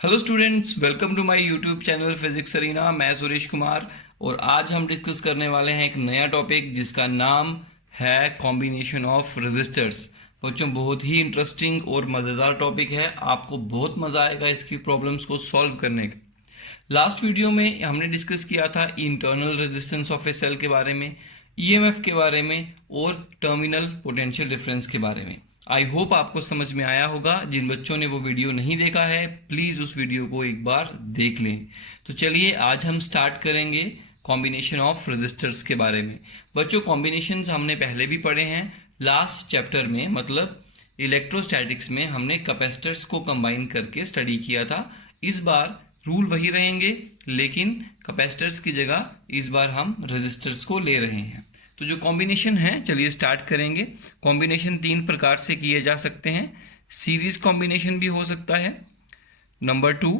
Hello students, welcome to my YouTube channel physics arena. मैं सुरेश कुमार और आज हम डिस्कस करने वाले हैं एक नया टॉपिक जिसका नाम है कॉम्बिनेशन ऑफ रेजिस्टर्स। बच्चों, बहुत ही इंटरेस्टिंग और मज़ेदार टॉपिक है। आपको बहुत मज़ा आएगा इसकी प्रॉब्लम्स को सॉल्व करने का। लास्ट वीडियो में हमने डिस्कस किया था internal resistance of a cell के बारे में, ईएमएफ के बारे में और टर्मिनल पोटेंशियल डिफरेंस के बारे में। आई होप आपको समझ में आया होगा। जिन बच्चों ने वो वीडियो नहीं देखा है प्लीज़ उस वीडियो को एक बार देख लें। तो चलिए आज हम स्टार्ट करेंगे कॉम्बिनेशन ऑफ रेजिस्टर्स के बारे में। बच्चों, कॉम्बिनेशंस हमने पहले भी पढ़े हैं लास्ट चैप्टर में, मतलब इलेक्ट्रोस्टैटिक्स में हमने कैपेसिटर्स को कंबाइन करके स्टडी किया था। इस बार रूल वही रहेंगे लेकिन कैपेसिटर्स की जगह इस बार हम रेजिस्टर्स को ले रहे हैं। तो जो कॉम्बिनेशन है, चलिए स्टार्ट करेंगे। कॉम्बिनेशन तीन प्रकार से किए जा सकते हैं। सीरीज कॉम्बिनेशन भी हो सकता है, नंबर टू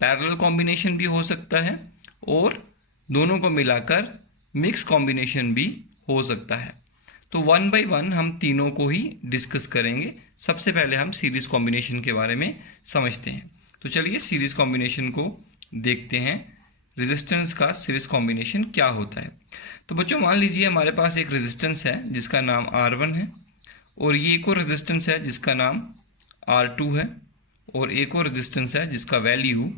पैरेलल कॉम्बिनेशन भी हो सकता है और दोनों को मिलाकर मिक्स कॉम्बिनेशन भी हो सकता है। तो वन बाय वन हम तीनों को ही डिस्कस करेंगे। सबसे पहले हम सीरीज कॉम्बिनेशन के बारे में समझते हैं। तो चलिए सीरीज कॉम्बिनेशन को देखते हैं। रेजिस्टेंस का सीरीज कॉम्बिनेशन क्या होता है। तो बच्चों, मान लीजिए हमारे पास एक रेजिस्टेंस है जिसका नाम R1 है और ये एक और रेजिस्टेंस है जिसका नाम R2 है और एक और रेजिस्टेंस है जिसका वैल्यू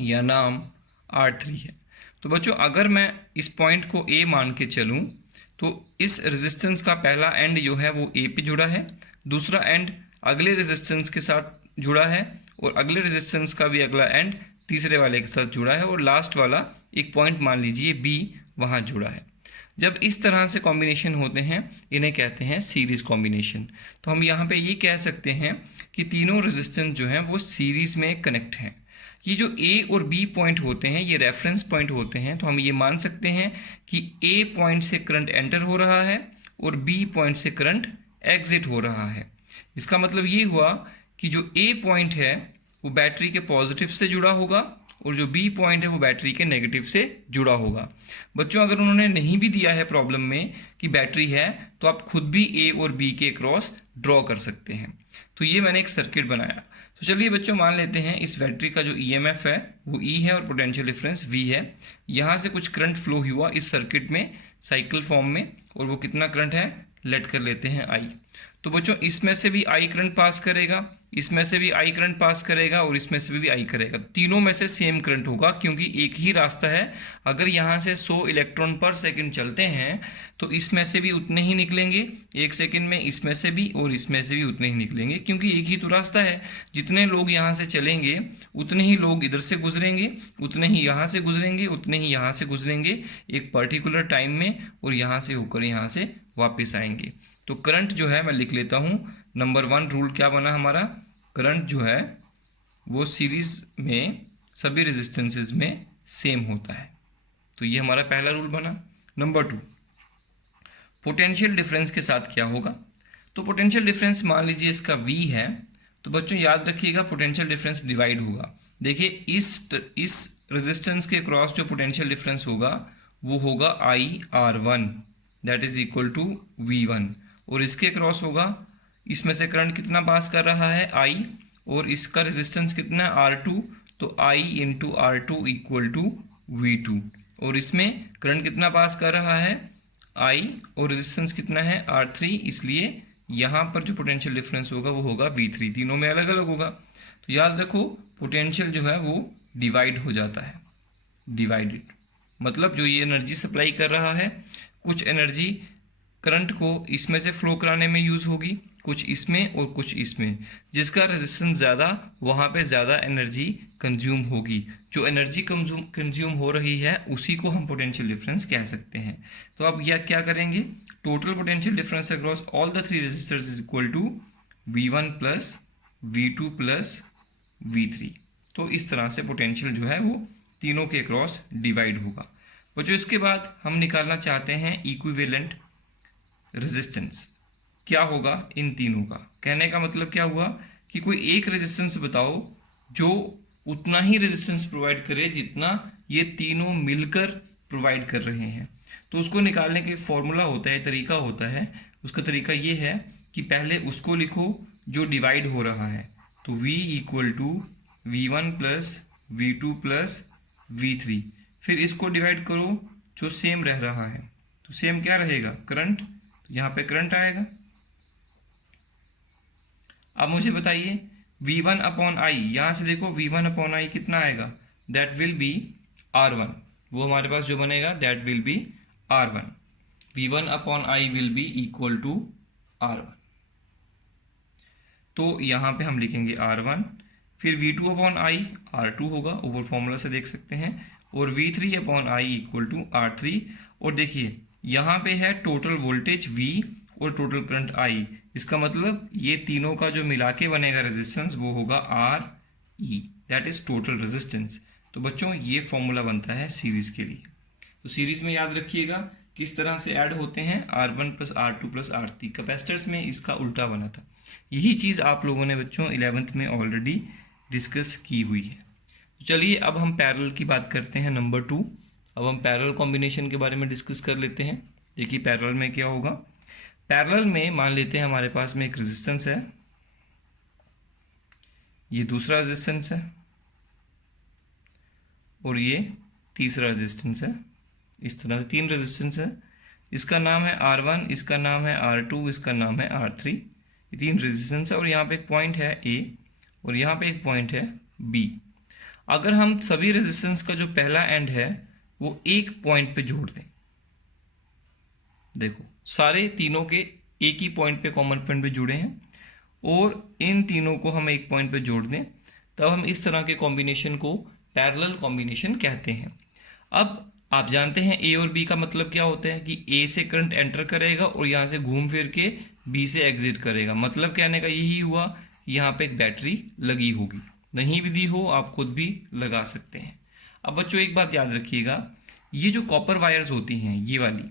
या नाम R3 है। तो बच्चों, अगर मैं इस पॉइंट को A मान के चलूँ तो इस रेजिस्टेंस का पहला एंड जो है वो A पे जुड़ा है, दूसरा एंड अगले रेजिस्टेंस के साथ जुड़ा है और अगले रेजिस्टेंस का भी अगला एंड तीसरे वाले के साथ जुड़ा है और लास्ट वाला एक पॉइंट मान लीजिए B वहाँ जुड़ा है। जब इस तरह से कॉम्बिनेशन होते हैं इन्हें कहते हैं सीरीज कॉम्बिनेशन। तो हम यहाँ पे ये कह सकते हैं कि तीनों रेजिस्टेंस जो हैं वो सीरीज में कनेक्ट हैं। ये जो ए और बी पॉइंट होते हैं ये रेफरेंस पॉइंट होते हैं। तो हम ये मान सकते हैं कि ए पॉइंट से करंट एंटर हो रहा है और बी पॉइंट से करंट एग्जिट हो रहा है। इसका मतलब ये हुआ कि जो ए पॉइंट है वो बैटरी के पॉजिटिव से जुड़ा होगा और जो बी पॉइंट है वो बैटरी के नेगेटिव से जुड़ा होगा। बच्चों, अगर उन्होंने नहीं भी दिया है प्रॉब्लम में कि बैटरी है तो आप खुद भी ए और बी के क्रॉस ड्रॉ कर सकते हैं। तो ये मैंने एक सर्किट बनाया। तो चलिए बच्चों, मान लेते हैं इस बैटरी का जो ईएमएफ है वो ई है और पोटेंशियल डिफरेंस वी है। यहाँ से कुछ करंट फ्लो हुआ इस सर्किट में साइकिल फॉर्म में और वो कितना करंट है लेट कर लेते हैं आई। तो बच्चों, इसमें से भी आई करंट पास करेगा, इसमें से भी आई करंट पास करेगा और इसमें से भी आई करेगा। तीनों में से सेम करंट होगा क्योंकि एक ही रास्ता है। अगर यहाँ से 100 इलेक्ट्रॉन पर सेकंड चलते हैं तो इसमें से भी उतने ही निकलेंगे एक सेकंड में, इसमें से भी और इसमें से भी उतने ही निकलेंगे क्योंकि एक ही तो रास्ता है। जितने लोग यहाँ से चलेंगे उतने ही लोग इधर से गुजरेंगे, उतने ही यहाँ से गुजरेंगे, उतने ही यहाँ से गुजरेंगे एक पर्टिकुलर टाइम में और यहाँ से होकर यहाँ से वापस आएंगे। तो करंट जो है मैं लिख लेता हूँ। नंबर वन रूल क्या बना हमारा, करंट जो है वो सीरीज में सभी रेजिस्टेंसेस में सेम होता है। तो ये हमारा पहला रूल बना। नंबर टू, पोटेंशियल डिफरेंस के साथ क्या होगा। तो पोटेंशियल डिफरेंस मान लीजिए इसका V है। तो बच्चों याद रखिएगा पोटेंशियल डिफरेंस डिवाइड होगा। देखिए इस रेजिस्टेंस के क्रॉस जो पोटेंशियल डिफरेंस होगा वो होगा IR1 that is equal to V1 और इसके क्रॉस होगा, इसमें से करंट कितना पास कर रहा है I और इसका रेजिस्टेंस कितना है R2, तो I into R2 equal to V2 और इसमें करंट कितना पास कर रहा है I और रेजिस्टेंस कितना है R3, इसलिए यहाँ पर जो पोटेंशियल डिफरेंस होगा वो होगा V3। तीनों में अलग अलग होगा। तो याद रखो पोटेंशियल जो है वो डिवाइड हो जाता है, डिवाइडेड मतलब जो ये एनर्जी सप्लाई कर रहा है कुछ एनर्जी करंट को इसमें से फ्लो कराने में यूज़ होगी, कुछ इसमें और कुछ इसमें। जिसका रेजिस्टेंस ज़्यादा वहाँ पे ज़्यादा एनर्जी कंज्यूम होगी। जो एनर्जी कंज्यूम हो रही है उसी को हम पोटेंशियल डिफरेंस कह सकते हैं। तो अब यह क्या करेंगे, total potential difference across all the three resistors is equal to V1 plus V2 plus V3। तो इस तरह से पोटेंशियल जो है वो तीनों के अक्रॉस डिवाइड होगा। बच्चों, इसके बाद हम निकालना चाहते हैं इक्विवेलेंट रेजिस्टेंस। क्या होगा इन तीनों का, कहने का मतलब क्या हुआ कि कोई एक रेजिस्टेंस बताओ जो उतना ही रेजिस्टेंस प्रोवाइड करे जितना ये तीनों मिलकर प्रोवाइड कर रहे हैं। तो उसको निकालने का फॉर्मूला होता है, तरीका होता है। उसका तरीका ये है कि पहले उसको लिखो जो डिवाइड हो रहा है। तो V equal to V1 plus V2 plus V3, फिर इसको डिवाइड करो जो सेम रह रहा है, तो सेम क्या रहेगा, करंट, तो यहाँ पे करंट आएगा। अब मुझे बताइए V1 अपॉन आई, यहाँ से देखो V1 अपॉन आई कितना आएगा, दैट विल बी R1, वो हमारे पास जो बनेगा that will be R1। V1 upon I will be equal to R1, तो यहाँ पे हम लिखेंगे R1, फिर V2 अपॉन आई R2 होगा, ऊपर फॉर्मूला से देख सकते हैं, और V3 upon I equal to R3। और देखिए यहाँ पे है टोटल वोल्टेज V और टोटल करंट I, इसका मतलब ये तीनों का जो मिला के बनेगा रेजिस्टेंस वो होगा RE, that is total resistance. तो बच्चों ये फॉर्मूला बनता है सीरीज के लिए। तो सीरीज में याद रखिएगा किस तरह से ऐड होते हैं, R1 plus R2 plus R3। Capacitors में इसका उल्टा बना था। यही चीज़ आप लोगों ने बच्चों 11th में ऑलरेडी डिस्कस की हुई है। तो चलिए अब हम पैरेलल की बात करते हैं, नंबर 2। अब हम पैरेलल कॉम्बिनेशन के बारे में डिस्कस कर लेते हैं। देखिए पैरेलल में क्या होगा, पैरेलल में मान लेते हैं हमारे पास में एक रेजिस्टेंस है, ये दूसरा रेजिस्टेंस है और ये तीसरा रेजिस्टेंस है। इस तरह से 3 रेजिस्टेंस है, इसका नाम है R1, इसका नाम है R2, इसका नाम है R3। ये 3 रेजिस्टेंस है और यहाँ पे एक पॉइंट है A और यहाँ पे एक पॉइंट है B। अगर हम सभी रेजिस्टेंस का जो पहला एंड है वो एक पॉइंट पे जोड़ दें, देखो सारे तीनों के एक ही पॉइंट पे, कॉमन पॉइंट पे जुड़े हैं, और इन तीनों को हम एक पॉइंट पे जोड़ दें, तब हम इस तरह के कॉम्बिनेशन को पैरेलल कॉम्बिनेशन कहते हैं। अब आप जानते हैं ए और बी का मतलब क्या होता है कि ए से करंट एंटर करेगा और यहाँ से घूम फिर के बी से एग्जिट करेगा। मतलब कहने का यही हुआ, यहाँ पे एक बैटरी लगी होगी, नहीं भी दी हो आप खुद भी लगा सकते हैं। अब बच्चों एक बात याद रखिएगा, ये जो कॉपर वायर्स होती हैं ये वाली,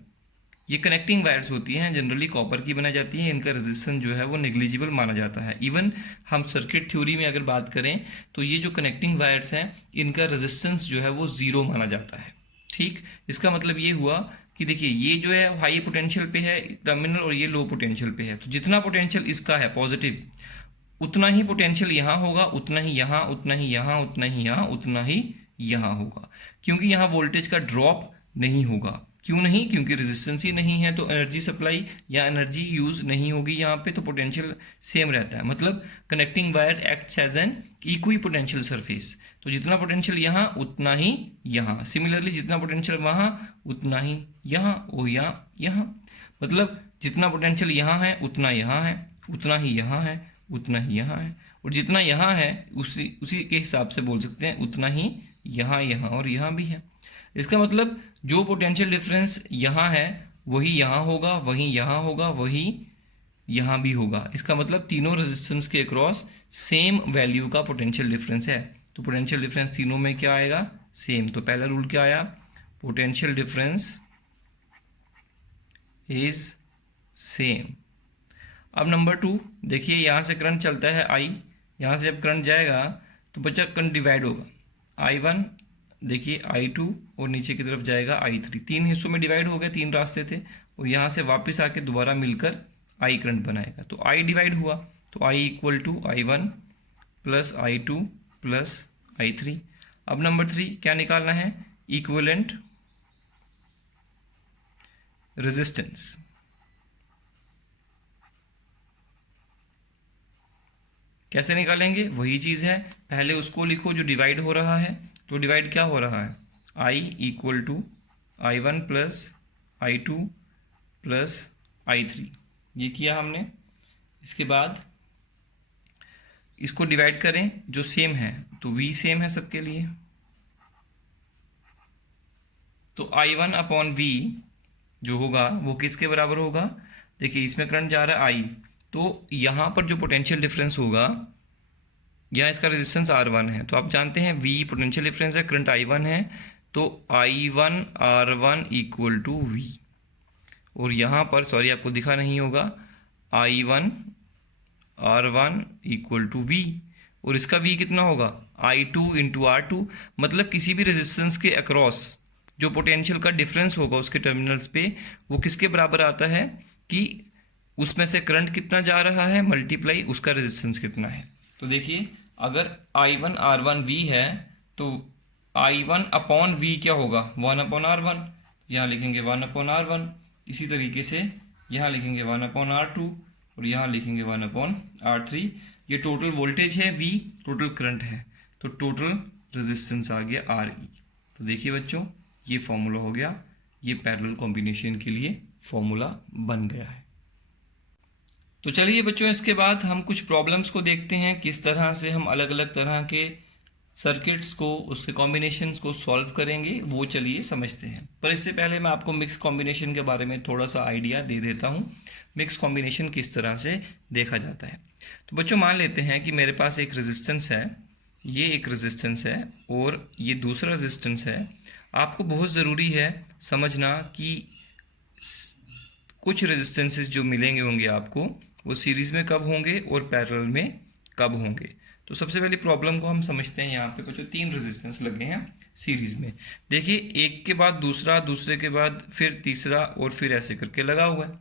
ये कनेक्टिंग वायर्स होती हैं, जनरली कॉपर की बनाई जाती हैं, इनका रेजिस्टेंस जो है वो नेग्लिजिबल माना जाता है। इवन हम सर्किट थ्योरी में अगर बात करें तो ये जो कनेक्टिंग वायर्स हैं इनका रेजिस्टेंस जो है वो 0 माना जाता है। ठीक, इसका मतलब ये हुआ कि देखिए ये जो है हाई पोटेंशियल पे है टर्मिनल और ये लो पोटेंशियल पे है, तो जितना पोटेंशियल इसका है पॉजिटिव, उतना ही पोटेंशियल यहाँ होगा, उतना ही यहाँ, उतना ही यहाँ, उतना ही यहाँ, उतना ही यहाँ होगा, क्योंकि यहाँ वोल्टेज का ड्रॉप नहीं होगा। क्यों नहीं, क्योंकि रेजिस्टेंस ही नहीं है, तो एनर्जी सप्लाई या एनर्जी यूज नहीं होगी यहाँ पे, तो पोटेंशियल सेम रहता है। मतलब connecting wire acts as an equipotential surface, तो जितना पोटेंशियल यहाँ उतना ही यहाँ, सिमिलरली जितना पोटेंशियल वहाँ उतना ही यहाँ, ओ यहाँ, मतलब जितना पोटेंशियल यहाँ है उतना यहाँ है, उतना ही यहाँ है, उतना ही यहाँ है, और जितना यहाँ है उसी के हिसाब से बोल सकते हैं उतना ही यहाँ, यहाँ और यहाँ भी है। इसका मतलब जो पोटेंशियल डिफरेंस यहाँ है वही यहाँ होगा, वही यहाँ होगा, वही यहाँ भी होगा। इसका मतलब तीनों रेजिस्टेंस के अक्रॉस सेम वैल्यू का पोटेंशियल डिफरेंस है, तो पोटेंशियल डिफरेंस तीनों में क्या आएगा, सेम। तो पहला रूल क्या आया, पोटेंशियल डिफरेंस इज सेम। अब नंबर 2 देखिए, यहाँ से करंट चलता है I, यहाँ से जब करंट जाएगा तो बच्चा करंट डिवाइड होगा, I1 देखिए I2 और नीचे की तरफ जाएगा I3, 3 हिस्सों में डिवाइड हो गया, 3 रास्ते थे, और यहाँ से वापस आके दोबारा मिलकर I करंट बनाएगा, तो I डिवाइड हुआ, तो I equal to I1 plus I2 plus I3। अब नंबर 3 क्या निकालना है, इक्विवेलेंट रेजिस्टेंस। कैसे निकालेंगे, वही चीज़ है, पहले उसको लिखो जो डिवाइड हो रहा है, तो डिवाइड क्या हो रहा है, I equal to I1 plus I2 plus I3, ये किया हमने। इसके बाद इसको डिवाइड करें जो सेम है, तो V सेम है सबके लिए, तो I1 अपॉन V जो होगा वो किसके बराबर होगा, देखिए इसमें करंट जा रहा है I, तो यहाँ पर जो पोटेंशियल डिफरेंस होगा, यहाँ इसका रेजिस्टेंस R1 है, तो आप जानते हैं V पोटेंशियल डिफरेंस है, करंट I1 है, तो I1 R1 equal to V, और यहाँ पर सॉरी आपको दिखा नहीं होगा, I1 R1 equal to V, और इसका V कितना होगा, I2 इंटू R2। मतलब किसी भी रेजिस्टेंस के अक्रॉस जो पोटेंशियल का डिफरेंस होगा उसके टर्मिनल्स पे, वो किसके बराबर आता है कि उसमें से करंट कितना जा रहा है मल्टीप्लाई उसका रेजिस्टेंस कितना है। तो देखिए अगर I1 R1 V है तो I1 अपॉन V क्या होगा, 1/R1। यहाँ लिखेंगे 1/R1। इसी तरीके से यहाँ लिखेंगे 1/R2 और यहाँ लिखेंगे 1/R3। ये टोटल वोल्टेज है V, टोटल करंट है, तो टोटल रेजिस्टेंस आ गया RE। तो देखिए बच्चों, ये फॉर्मूला हो गया, ये पैरेलल कॉम्बिनेशन के लिए फॉर्मूला बन गया है। तो चलिए बच्चों, इसके बाद हम कुछ प्रॉब्लम्स को देखते हैं, किस तरह से हम अलग अलग तरह के सर्किट्स को, उसके कॉम्बिनेशंस को सॉल्व करेंगे, वो चलिए समझते हैं। पर इससे पहले मैं आपको मिक्स कॉम्बिनेशन के बारे में थोड़ा सा आइडिया दे देता हूँ, मिक्स कॉम्बिनेशन किस तरह से देखा जाता है। तो बच्चों मान लेते हैं कि मेरे पास एक रेजिस्टेंस है, ये एक रेजिस्टेंस है और ये दूसरा रेजिस्टेंस है। आपको बहुत ज़रूरी है समझना कि कुछ रेजिस्टेंसेस जो मिलेंगे होंगे आपको, वो सीरीज़ में कब होंगे और पैरेलल में कब होंगे। तो सबसे पहली प्रॉब्लम को हम समझते हैं। यहाँ पे बच्चों 3 रेजिस्टेंस लगे हैं सीरीज़ में। देखिए, एक के बाद दूसरा, दूसरे के बाद फिर तीसरा और फिर ऐसे करके लगा हुआ है।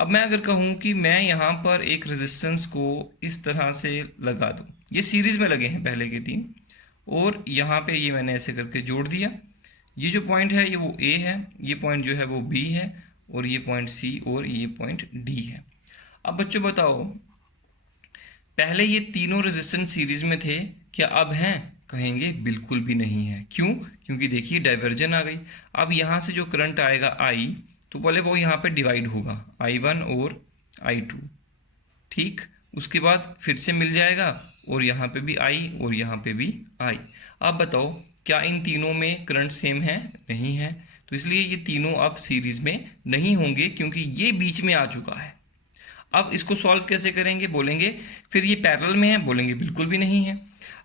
अब मैं अगर कहूँ कि मैं यहाँ पर एक रेजिस्टेंस को इस तरह से लगा दूँ, ये सीरीज़ में लगे हैं पहले के 3, और यहाँ पे ये मैंने ऐसे करके जोड़ दिया। ये जो पॉइंट है ये वो A है, ये पॉइंट जो है वो B है, और ये पॉइंट C और ये पॉइंट D है। अब बच्चों बताओ, पहले ये तीनों रेजिस्टेंस सीरीज में थे, क्या अब हैं? कहेंगे बिल्कुल भी नहीं है। क्यों? क्योंकि देखिए डाइवर्जन आ गई। अब यहाँ से जो करंट आएगा I, तो पहले वो यहाँ पे डिवाइड होगा I1 और I2, ठीक। उसके बाद फिर से मिल जाएगा और यहाँ पे भी I और यहाँ पे भी I। अब बताओ, क्या इन तीनों में करंट सेम है? नहीं है। तो इसलिए ये तीनों अब सीरीज में नहीं होंगे, क्योंकि ये बीच में आ चुका है। अब इसको सॉल्व कैसे करेंगे? बोलेंगे फिर ये पैरेलल में है, बोलेंगे बिल्कुल भी नहीं है।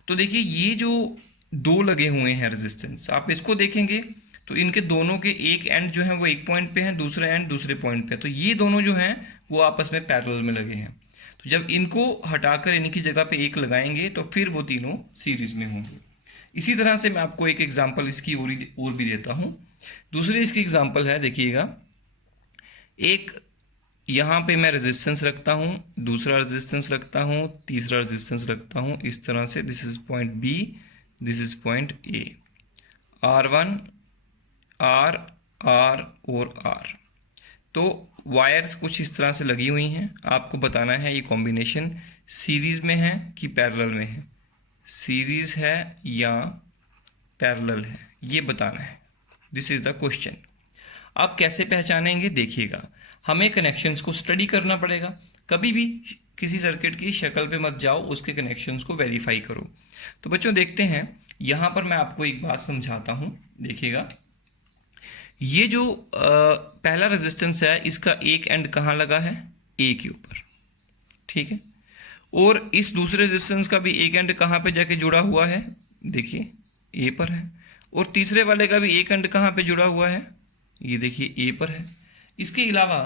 तो देखिए, ये जो 2 लगे हुए हैं रेजिस्टेंस, आप इसको देखेंगे तो इनके दोनों के एक एंड जो है वो एक पॉइंट पे है, दूसरा एंड दूसरे पॉइंट पे, तो ये दोनों जो हैं वो आपस में पैरेलल में लगे हैं। तो जब इनको हटाकर इनकी जगह पे एक लगाएंगे तो फिर वो तीनों सीरीज में होंगे। इसी तरह से मैं आपको एक एग्जाम्पल इसकी और भी देता हूँ। दूसरी इसकी एग्जाम्पल है, देखिएगा, एक यहाँ पे मैं रेजिस्टेंस रखता हूँ, दूसरा रेजिस्टेंस रखता हूँ, तीसरा रेजिस्टेंस रखता हूँ, इस तरह से। This is point B, this is point A, R1, R, R और R। तो वायर्स कुछ इस तरह से लगी हुई हैं। आपको बताना है ये कॉम्बिनेशन सीरीज में है कि पैरेलल में है, सीरीज है या पैरेलल है, ये बताना है। This is the question. आप कैसे पहचानेंगे? देखिएगा, हमें कनेक्शंस को स्टडी करना पड़ेगा। कभी भी किसी सर्किट की शक्ल पे मत जाओ, उसके कनेक्शंस को वेरीफाई करो। तो बच्चों देखते हैं, यहाँ पर मैं आपको एक बात समझाता हूँ। देखिएगा, ये जो पहला रेजिस्टेंस है, इसका एक एंड कहाँ लगा है? A के ऊपर, ठीक है। और इस दूसरे रेजिस्टेंस का भी एक एंड कहाँ पे जाके जुड़ा हुआ है? देखिए A पर है। और तीसरे वाले का भी एक एंड कहाँ पे जुड़ा हुआ है? ये देखिए A पर है। इसके अलावा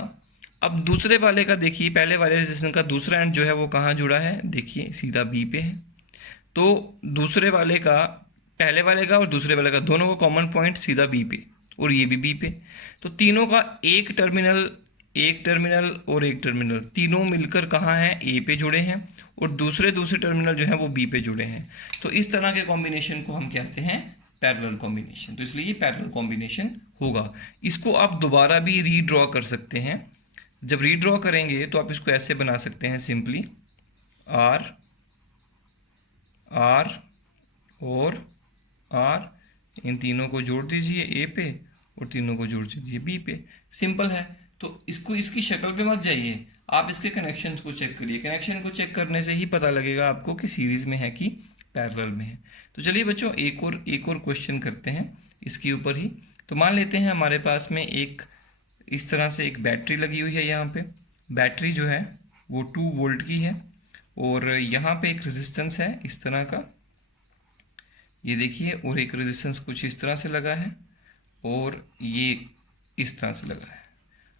अब दूसरे वाले का देखिए, पहले वाले रेजिस्टेंस का दूसरा एंड जो है वो कहाँ जुड़ा है? देखिए सीधा B पे है। तो दूसरे वाले का, पहले वाले का और दूसरे वाले का, दोनों का कॉमन पॉइंट सीधा B पे, और ये भी B पे। तो तीनों का एक टर्मिनल और एक टर्मिनल, तीनों मिलकर कहाँ है? A पे जुड़े हैं, और दूसरे टर्मिनल जो है वो B पे जुड़े हैं। तो इस तरह के कॉम्बिनेशन को हम कहते हैं पैरेलल कॉम्बिनेशन। तो इसलिए ये पैरेलल कॉम्बिनेशन होगा। इसको आप दोबारा भी रीड्रॉ कर सकते हैं। जब रीड्रॉ करेंगे तो आप इसको ऐसे बना सकते हैं, सिंपली R, R और R, इन तीनों को जोड़ दीजिए A पे और तीनों को जोड़ दीजिए B पे। सिंपल है। तो इसको, इसकी शक्ल पे मत जाइए, आप इसके कनेक्शंस को चेक करिए। कनेक्शन को चेक करने से ही पता लगेगा आपको कि सीरीज में है कि पैरेलल में है। तो चलिए बच्चों, एक और क्वेश्चन करते हैं इसके ऊपर ही। तो मान लेते हैं हमारे पास में एक इस तरह से एक बैटरी लगी हुई है। यहाँ पे बैटरी जो है वो 2 वोल्ट की है, और यहाँ पे एक रेजिस्टेंस है इस तरह का, ये देखिए, और एक रेजिस्टेंस कुछ इस तरह से लगा है, और ये इस तरह से लगा है।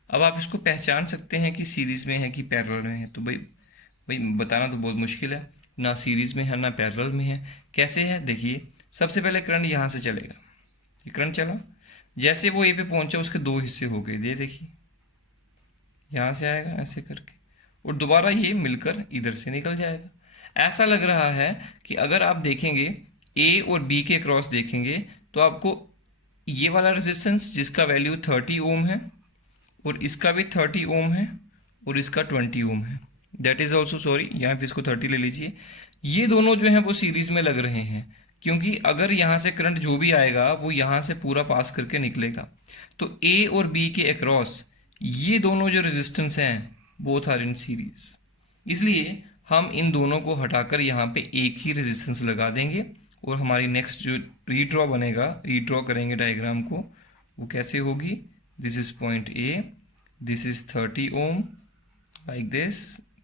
अब आप इसको पहचान सकते हैं कि सीरीज़ में है कि पैरेलल में है। तो भाई बताना तो बहुत मुश्किल है, ना सीरीज़ में है ना पैरेलल में है। कैसे है? देखिए, सबसे पहले करंट यहाँ से चलेगा, ये करंट चला, जैसे वो ए पे पहुंचा उसके 2 हिस्से हो गए। ये देखिए, यहाँ से आएगा ऐसे करके, और दोबारा ये मिलकर इधर से निकल जाएगा। ऐसा लग रहा है कि अगर आप देखेंगे ए और बी के क्रॉस देखेंगे तो आपको ये वाला रेजिस्टेंस जिसका वैल्यू 30 ओम है और इसका भी 30 ओम है और इसका 20 ओम है, दैट इज़ ऑल्सो सॉरी यहाँ पे इसको 30 ले लीजिए। ये दोनों जो हैं वो सीरीज़ में लग रहे हैं, क्योंकि अगर यहाँ से करंट जो भी आएगा वो यहाँ से पूरा पास करके निकलेगा। तो ए और बी के अक्रॉस ये दोनों जो रेजिस्टेंस हैं बोथ आर इन सीरीज, इसलिए हम इन दोनों को हटाकर यहाँ पे एक ही रेजिस्टेंस लगा देंगे और हमारी नेक्स्ट जो रीड्रॉ बनेगा, रीड्रॉ करेंगे डायग्राम को, वो कैसे होगी, this is point A, this is 30 ohm like this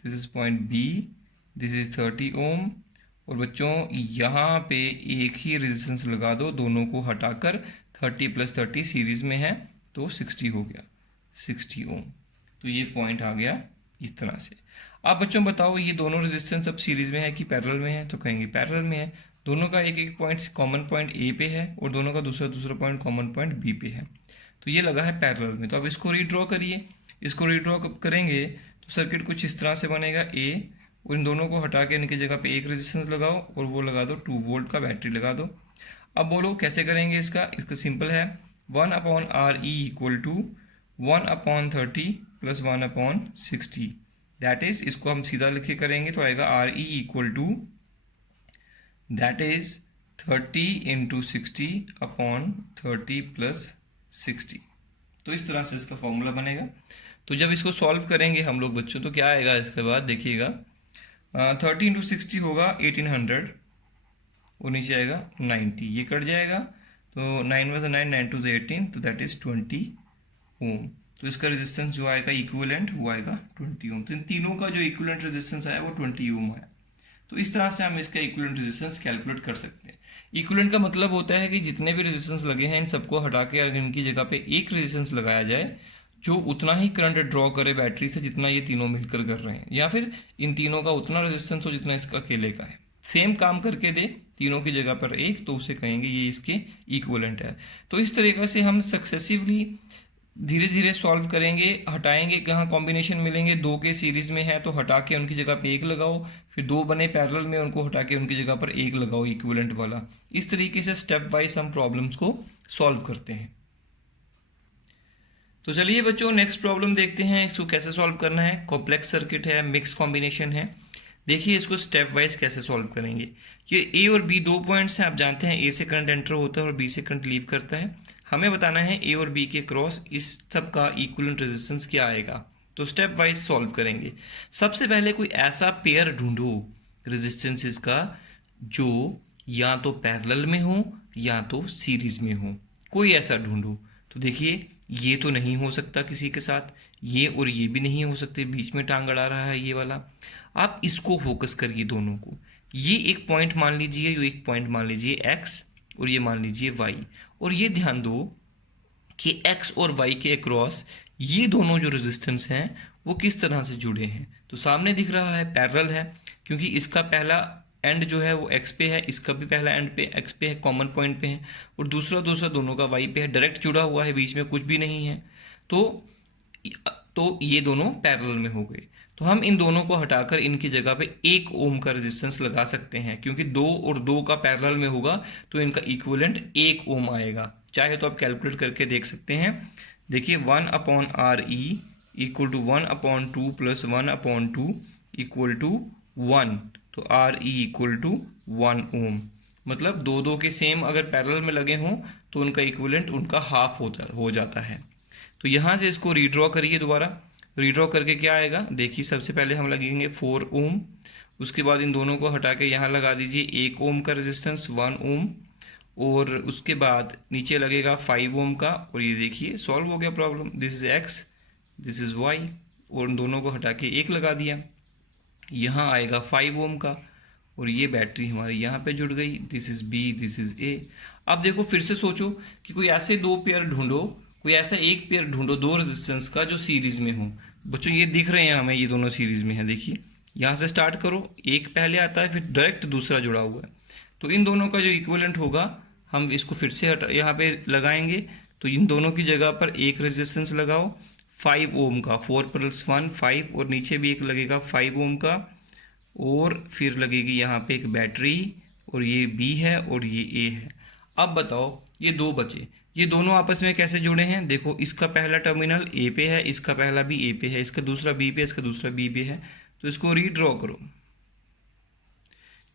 is point B, this is 30 ohm. और बच्चों यहाँ पे एक ही रेजिस्टेंस लगा दो, दोनों को हटाकर 30 + 30 सीरीज में है तो 60 हो गया, 60 ओम। तो ये पॉइंट आ गया इस तरह से। अब बच्चों बताओ ये दोनों रेजिस्टेंस अब सीरीज में है कि पैरेलल में है, तो कहेंगे पैरेलल में है। दोनों का एक एक पॉइंट कॉमन पॉइंट ए पे है और दोनों का दूसरा दूसरा पॉइंट कॉमन पॉइंट बी पे है, तो ये लगा है पैरेलल में। तो अब इसको रीड्रॉ करिए। इसको रीड्रॉ करेंगे तो सर्किट कुछ इस तरह से बनेगा ए, और इन दोनों को हटा के इनकी जगह पे एक रेजिस्टेंस लगाओ और वो लगा दो 2 वोल्ट का बैटरी लगा दो। अब बोलो कैसे करेंगे इसका सिंपल है, 1/RE = 1/30 + 1/60, दैट इज इसको हम सीधा लिखे करेंगे तो आएगा RE = दैट इज 30 × 60/30 + 60। तो इस तरह से इसका फॉर्मूला बनेगा। तो जब इसको सॉल्व करेंगे हम लोग बच्चों तो क्या आएगा इसके बाद देखिएगा, 30 × 60 होगा 1800 और नीचे आएगा 90, ये कट जाएगा तो 9 × 9 9 × 18, तो दैट इज 20 ओम। तो इसका रेजिस्टेंस जो आएगा इक्विवेलेंट वो आएगा 20 ओम। तो इन तीनों का जो इक्विवेलेंट रेजिस्टेंस आया वो 20 ओम आया। तो इस तरह से हम इसका इक्विवेलेंट रेजिस्टेंस कैलकुलेट कर सकते हैं। इक्विवेलेंट का मतलब होता है कि जितने भी रेजिस्टेंस लगे हैं इन सबको हटा के अगर इनकी जगह पे एक रेजिस्टेंस लगाया जाए जो उतना ही करंट ड्रॉ करे बैटरी से जितना ये तीनों मिलकर कर रहे हैं, या फिर इन तीनों का उतना रेजिस्टेंस हो जितना इसका अकेले का है, सेम काम करके दे तीनों की जगह पर एक, तो उसे कहेंगे ये इसके इक्विवेलेंट है। तो इस तरीके से हम सक्सेसिवली धीरे धीरे सॉल्व करेंगे, हटाएंगे कहाँ कॉम्बिनेशन मिलेंगे, दो के सीरीज में है तो हटा के उनकी जगह पे एक लगाओ, फिर दो बने पैरेलल में उनको हटा के उनकी जगह पर एक लगाओ इक्विवेलेंट वाला। इस तरीके से स्टेप वाइज हम प्रॉब्लम्स को सॉल्व करते हैं। तो चलिए बच्चों नेक्स्ट प्रॉब्लम देखते हैं, इसको कैसे सॉल्व करना है। कॉम्प्लेक्स सर्किट है, मिक्स कॉम्बिनेशन है। देखिए इसको स्टेप वाइज कैसे सॉल्व करेंगे। ये ए और बी दो पॉइंट्स हैं, आप जानते हैं ए से करंट एंटर होता है और बी से करंट लीव करता है। हमें बताना है ए और बी के क्रॉस इस सब का इक्विवेलेंट रेजिस्टेंस क्या आएगा। तो स्टेप वाइज सॉल्व करेंगे। सबसे पहले कोई ऐसा पेयर ढूंढो रेजिस्टेंसेस का जो या तो पैरेलल में हो या तो सीरीज में हो, कोई ऐसा ढूंढो। तो देखिए ये तो नहीं हो सकता किसी के साथ, ये और ये भी नहीं हो सकते, बीच में टांग अड़ा रहा है ये वाला। आप इसको फोकस करिए दोनों को, ये एक पॉइंट मान लीजिए, ये एक पॉइंट मान लीजिए x और ये मान लीजिए y, और ये ध्यान दो कि x और y के अक्रॉस ये दोनों जो रेजिस्टेंस हैं वो किस तरह से जुड़े हैं। तो सामने दिख रहा है पैरेलल है, क्योंकि इसका पहला एंड जो है वो x पे है, इसका भी पहला एंड पे x पे है, कॉमन पॉइंट पे है, और दूसरा दोनों का y पे है, डायरेक्ट जुड़ा हुआ है, बीच में कुछ भी नहीं है। तो ये दोनों पैरेलल में हो गए। तो हम इन दोनों को हटाकर इनकी जगह पे 1 ओम का रेजिस्टेंस लगा सकते हैं, क्योंकि 2 और 2 का पैरेलल में होगा तो इनका इक्विवेलेंट 1 ओम आएगा। चाहे तो आप कैलकुलेट करके देख सकते हैं। देखिए 1/RE = 1/2 + 1/2 = 1, तो RE = 1 ओम। मतलब दो के सेम अगर पैरेलल में लगे हों तो उनका इक्विवेलेंट उनका हाफ हो जाता है। तो यहाँ से इसको रीड्रॉ करिए दोबारा। रीड्रॉ करके क्या आएगा देखिए, सबसे पहले हम लगेंगे 4 ओम, उसके बाद इन दोनों को हटा के यहाँ लगा दीजिए 1 ओम का रेजिस्टेंस 1 ओम, और उसके बाद नीचे लगेगा 5 ओम का, और ये देखिए सॉल्व हो गया problem. This is x, this is y, और इन दोनों को हटा के 1 लगा दिया। यहाँ आएगा 5 ओम का, और ये बैटरी हमारी यहाँ पे जुड़ गई। This is b, this is a। अब देखो फिर से सोचो कि कोई ऐसे दो पेयर ढूंढो, कोई ऐसा एक पेयर ढूंढो दो रेजिस्टेंस का जो सीरीज में हो। बच्चों ये दिख रहे हैं हमें, ये दोनों सीरीज में है। देखिए यहाँ से स्टार्ट करो, एक पहले आता है फिर डायरेक्ट दूसरा जुड़ा हुआ है। तो इन दोनों का जो इक्विवेलेंट होगा हम इसको फिर से यहाँ पे लगाएंगे। तो इन दोनों की जगह पर एक रेजिस्टेंस लगाओ 5 ओम का, 4 + 1 5, और नीचे भी एक लगेगा 5 ओम का, और फिर लगेगी यहाँ पे एक बैटरी, और ये बी है और ये ए है। अब बताओ ये दो बचे, ये दोनों आपस में कैसे जुड़े हैं? देखो इसका पहला टर्मिनल ए पे है, इसका पहला भी ए पे है, इसका दूसरा बी पे, इसका दूसरा बी पे है। तो इसको रीड्रॉ करो।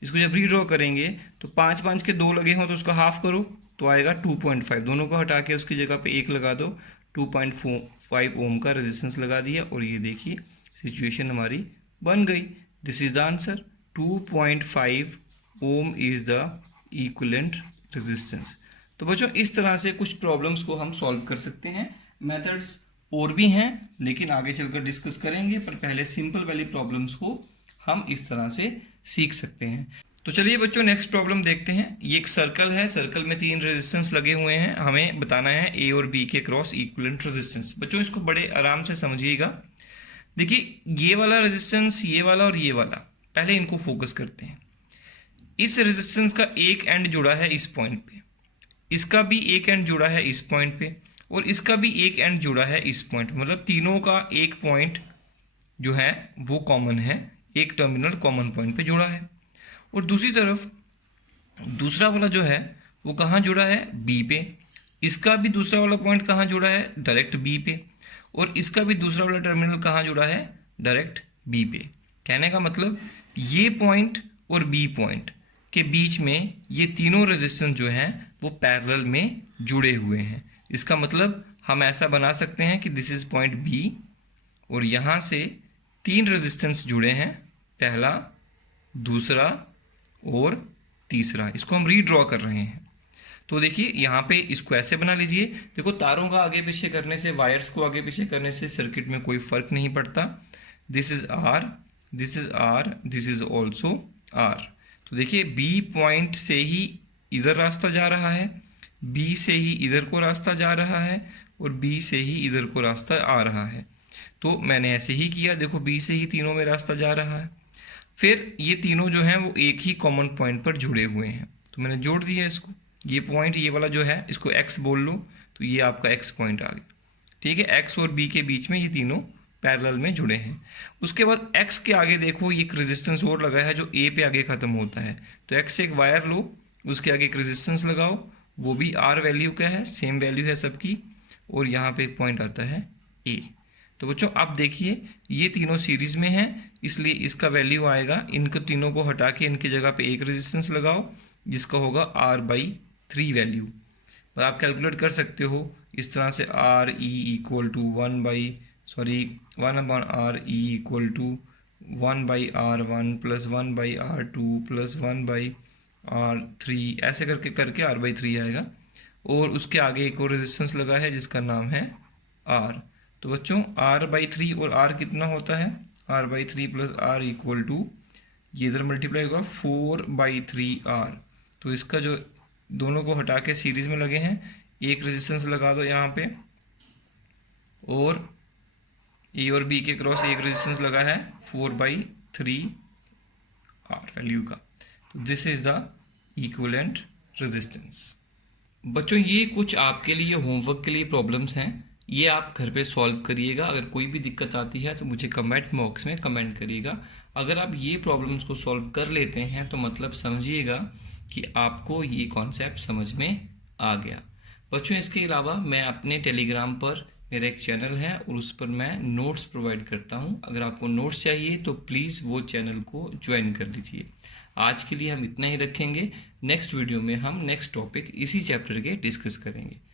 इसको जब रीड्रॉ करेंगे तो 5 5 के 2 लगे हों तो उसका हाफ करो तो आएगा 2.5। दोनों को हटा के उसकी जगह पे 1 लगा दो, 2.5 ओम का रेजिस्टेंस लगा दिया, और ये देखिए सिचुएशन हमारी बन गई। This is the answer, 2.5 ohm is the equivalent resistance. तो बच्चों इस तरह से कुछ प्रॉब्लम्स को हम सॉल्व कर सकते हैं। मेथड्स और भी हैं लेकिन आगे चलकर डिस्कस करेंगे, पर पहले सिंपल वाली प्रॉब्लम्स को हम इस तरह से सीख सकते हैं। तो चलिए बच्चों नेक्स्ट प्रॉब्लम देखते हैं। ये एक सर्कल है, सर्कल में 3 रेजिस्टेंस लगे हुए हैं, हमें बताना है ए और बी के क्रॉस इक्विवेलेंट रेजिस्टेंस। बच्चों इसको बड़े आराम से समझिएगा। देखिए ये वाला रेजिस्टेंस, ये वाला और ये वाला, पहले इनको फोकस करते हैं। इस रेजिस्टेंस का एक एंड जुड़ा है इस पॉइंट पे, इसका भी एक एंड जुड़ा है इस पॉइंट पे, और इसका भी एक एंड जुड़ा है इस पॉइंट पे। मतलब तीनों का एक पॉइंट जो है वो कॉमन है, एक टर्मिनल कॉमन पॉइंट पे जुड़ा है। और दूसरी तरफ दूसरा वाला जो है वो कहाँ जुड़ा है? बी पे। इसका भी दूसरा वाला पॉइंट कहाँ जुड़ा है? डायरेक्ट बी पे। और इसका भी दूसरा वाला टर्मिनल कहाँ जुड़ा है? डायरेक्ट बी पे। कहने का मतलब ये पॉइंट और बी पॉइंट के बीच में ये तीनों रेजिस्टेंस जो हैं वो पैरेलल में जुड़े हुए हैं। इसका मतलब हम ऐसा बना सकते हैं कि दिस इज पॉइंट बी, और यहाँ से 3 रेजिस्टेंस जुड़े हैं, पहला, दूसरा और तीसरा। इसको हम रीड्रॉ कर रहे हैं। तो देखिए यहाँ पे इसको ऐसे बना लीजिए। देखो तारों का आगे पीछे करने से, वायर्स को आगे पीछे करने से सर्किट में कोई फर्क नहीं पड़ता। This is R, this is R, this is also R. तो देखिए बी पॉइंट से ही इधर रास्ता जा रहा है, बी से ही इधर को रास्ता जा रहा है, और बी से ही इधर को रास्ता आ रहा है। तो मैंने ऐसे ही किया, देखो बी से ही तीनों में रास्ता जा रहा है। फिर ये तीनों जो हैं वो एक ही कॉमन पॉइंट पर जुड़े हुए हैं, तो मैंने जोड़ दिया इसको। ये पॉइंट, ये वाला जो है इसको एक्स बोल लो, तो ये आपका एक्स पॉइंट आ गया। ठीक है, एक्स और बी के बीच में ये तीनों पैरेलल में जुड़े हैं। उसके बाद एक्स के आगे देखो ये एक रेजिस्टेंस और लगा है जो ए पे आगे ख़त्म होता है। तो एक्स से एक वायर लो, उसके आगे एक रेजिस्टेंस लगाओ, वो भी आर वैल्यू का है, सेम वैल्यू है सबकी, और यहाँ पे एक पॉइंट आता है ए। तो बच्चों आप देखिए ये तीनों सीरीज में हैं, इसलिए इसका वैल्यू आएगा, इनको तीनों को हटा के इनकी जगह पे एक रेजिस्टेंस लगाओ जिसका होगा R/3 वैल्यू। तो आप कैलकुलेट कर सकते हो इस तरह से, RE equal to 1/RE equal to 1/R1 plus 1/R2 plus 1/R3, ऐसे करके करके R/3 आएगा। और उसके आगे एक और रेजिस्टेंस लगा है जिसका नाम है R। तो बच्चों R/3 और R कितना होता है? R/3 plus R equal to, ये इधर मल्टीप्लाई होगा 4/3R। तो इसका जो दोनों को हटा के सीरीज में लगे हैं, एक रेजिस्टेंस लगा दो यहाँ पे, और ए और बी के क्रॉस एक रेजिस्टेंस लगा है 4/3R वैल्यू का। तो this is the equivalent resistance. बच्चों ये कुछ आपके लिए होमवर्क के लिए प्रॉब्लम्स हैं, ये आप घर पे सॉल्व करिएगा। अगर कोई भी दिक्कत आती है तो मुझे कमेंट बॉक्स में कमेंट करिएगा। अगर आप ये प्रॉब्लम्स को सॉल्व कर लेते हैं तो मतलब समझिएगा कि आपको ये कॉन्सेप्ट समझ में आ गया। बच्चों इसके अलावा मैं अपने टेलीग्राम पर, मेरा एक चैनल है और उस पर मैं नोट्स प्रोवाइड करता हूँ। अगर आपको नोट्स चाहिए तो प्लीज़ वो चैनल को ज्वाइन कर लीजिए। आज के लिए हम इतना ही रखेंगे। नेक्स्ट वीडियो में हम नेक्स्ट टॉपिक इसी चैप्टर के डिस्कस करेंगे।